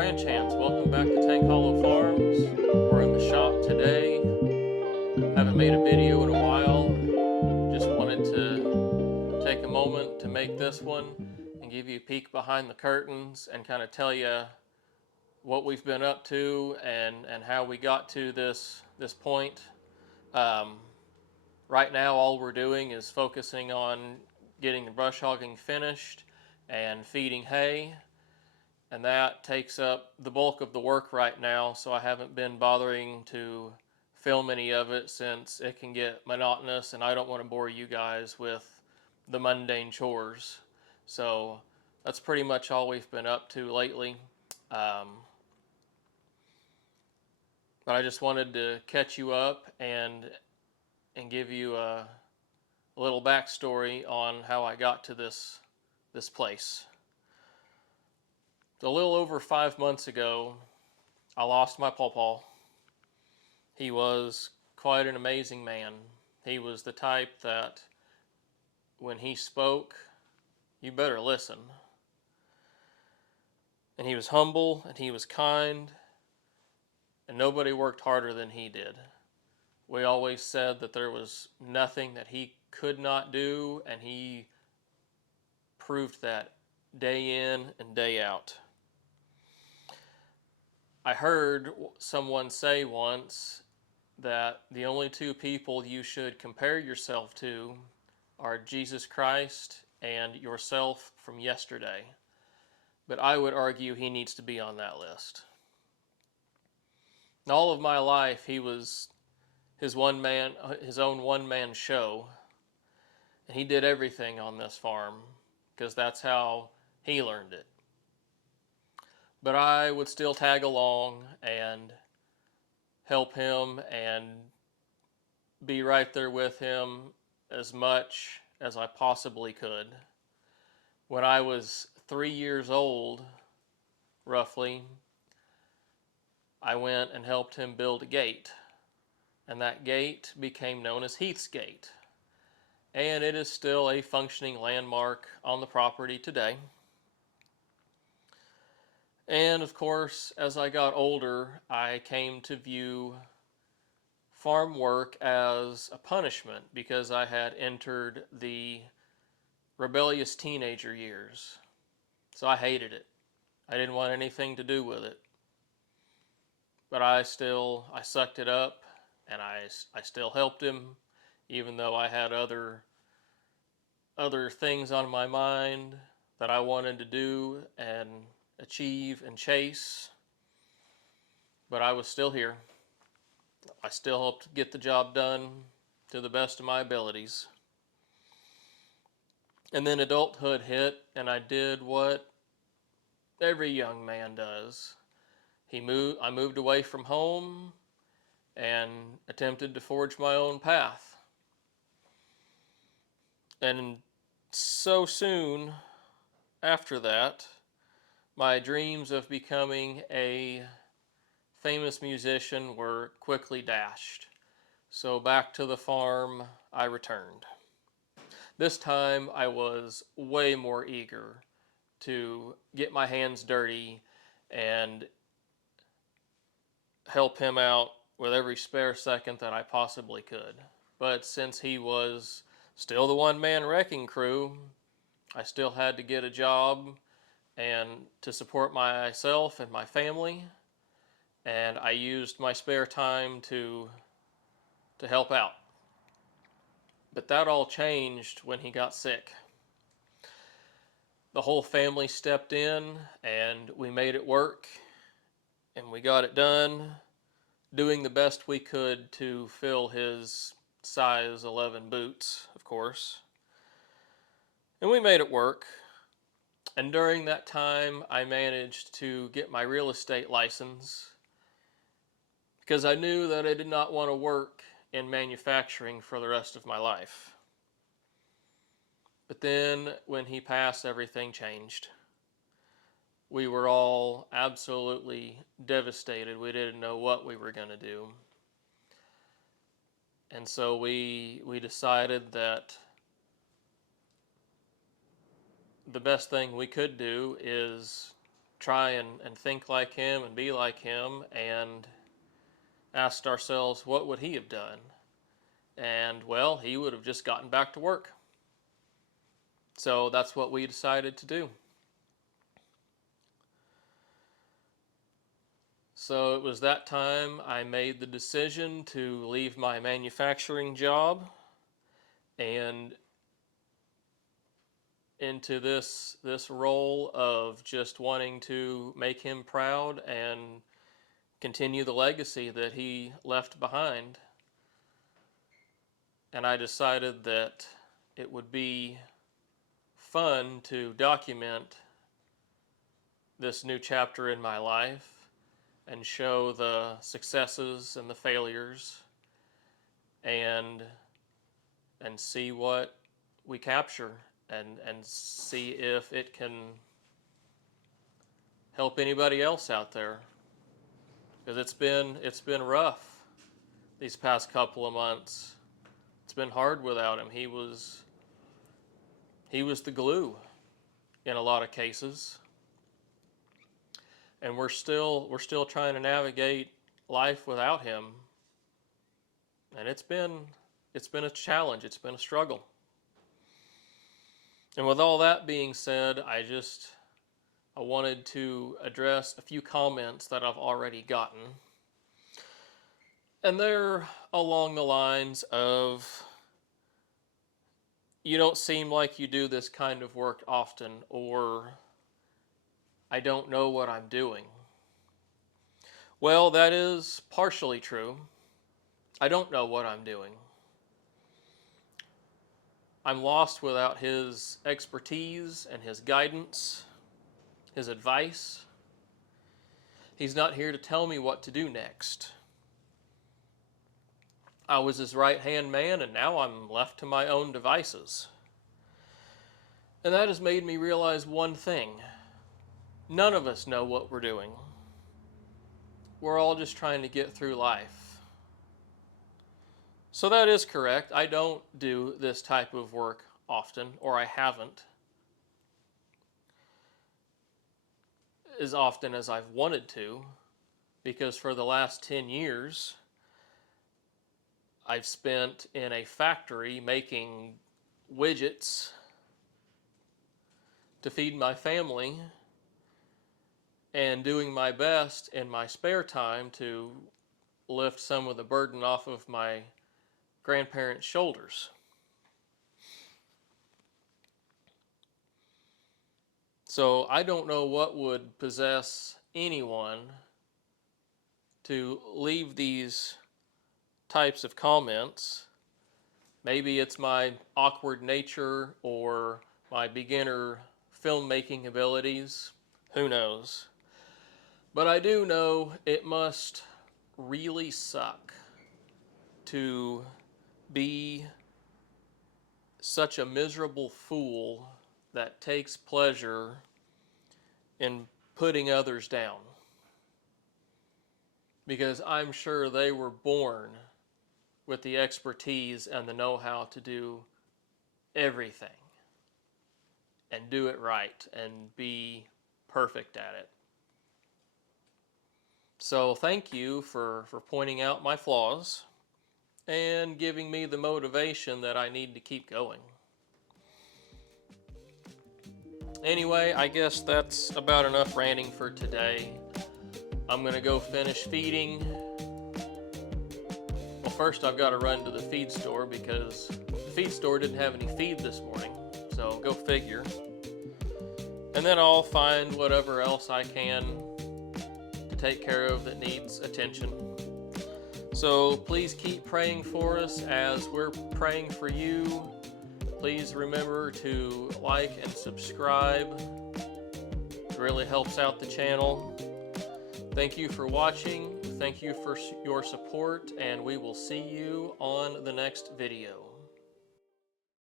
Ranch hands, welcome back to Tank Hollow Farms. We're in the shop today. Haven't made a video in a while. Just wanted to take a moment to make this one and give you a peek behind the curtains and kind of tell you what we've been up to and how we got to this point. Right now, all we're doing is focusing on getting the brush hogging finished and feeding hay. And that takes up the bulk of the work right now, so I haven't been bothering to film any of it since it can get monotonous and I don't want to bore you guys with the mundane chores. So that's pretty much all we've been up to lately. But I just wanted to catch you up and give you a little backstory on how I got to this place. A little over 5 months ago, I lost my pawpaw. He was quite an amazing man. He was the type that when he spoke, you better listen. And he was humble and he was kind, and nobody worked harder than he did. We always said that there was nothing that he could not do, and he proved that day in and day out. I heard someone say once that the only two people you should compare yourself to are Jesus Christ and yourself from yesterday. But I would argue he needs to be on that list. In all of my life, he was his own one-man show, and he did everything on this farm because that's how he learned it. But I would still tag along and help him and be right there with him as much as I possibly could. When I was 3 years old, roughly, I went and helped him build a gate. And that gate became known as Heath's Gate. And it is still a functioning landmark on the property today. And of course, as I got older, I came to view farm work as a punishment because I had entered the rebellious teenager years. So I hated it. I didn't want anything to do with it. But I sucked it up, and I still helped him, even though I had other things on my mind that I wanted to do and achieve and chase. But I was still here. I still helped get the job done to the best of my abilities. And then adulthood hit, and I did what every young man does. I moved away from home and attempted to forge my own path. And so soon after that, my dreams of becoming a famous musician were quickly dashed. So back to the farm I returned. This time I was way more eager to get my hands dirty and help him out with every spare second that I possibly could. But since he was still the one-man wrecking crew, I still had to get a job and to support myself and my family, and I used my spare time to help out. But that all changed when he got sick. The whole family stepped in and we made it work, and we got it done, doing the best we could to fill his size 11 boots, of course. And we made it work. And during that time, I managed to get my real estate license because I knew that I did not want to work in manufacturing for the rest of my life. But then when he passed, everything changed. We were all absolutely devastated. We didn't know what we were going to do. And so we decided that the best thing we could do is try and think like him and be like him, and asked ourselves, what would he have done? And well, he would have just gotten back to work. So that's what we decided to do. So it was that time I made the decision to leave my manufacturing job and into this role of just wanting to make him proud and continue the legacy that he left behind. And I decided that it would be fun to document this new chapter in my life and show the successes and the failures and see what we capture and see if it can help anybody else out there, because it's been rough these past couple of months. It's been hard without him. He was the glue in a lot of cases, and we're still trying to navigate life without him, and it's been a challenge. It's been a struggle. And with all that being said, I wanted to address a few comments that I've already gotten. And they're along the lines of, you don't seem like you do this kind of work often, or I don't know what I'm doing. Well, that is partially true. I don't know what I'm doing. I'm lost without his expertise and his guidance, his advice. He's not here to tell me what to do next. I was his right-hand man, and now I'm left to my own devices. And that has made me realize one thing. None of us know what we're doing. We're all just trying to get through life. So that is correct. I don't do this type of work often, or I haven't as often as I've wanted to, because for the last 10 years, I've spent in a factory making widgets to feed my family and doing my best in my spare time to lift some of the burden off of my grandparents' shoulders. So I don't know what would possess anyone to leave these types of comments. Maybe it's my awkward nature or my beginner filmmaking abilities. Who knows? But I do know it must really suck to be such a miserable fool that takes pleasure in putting others down. Because I'm sure they were born with the expertise and the know-how to do everything and do it right and be perfect at it. So thank you for pointing out my flaws and giving me the motivation that I need to keep going. Anyway, I guess that's about enough ranting for today. I'm going to go finish feeding. Well, first I've got to run to the feed store because the feed store didn't have any feed this morning, so go figure. And then I'll find whatever else I can to take care of that needs attention. So please keep praying for us as we're praying for you. Please remember to like and subscribe. It really helps out the channel. Thank you for watching. Thank you for your support, and we will see you on the next video.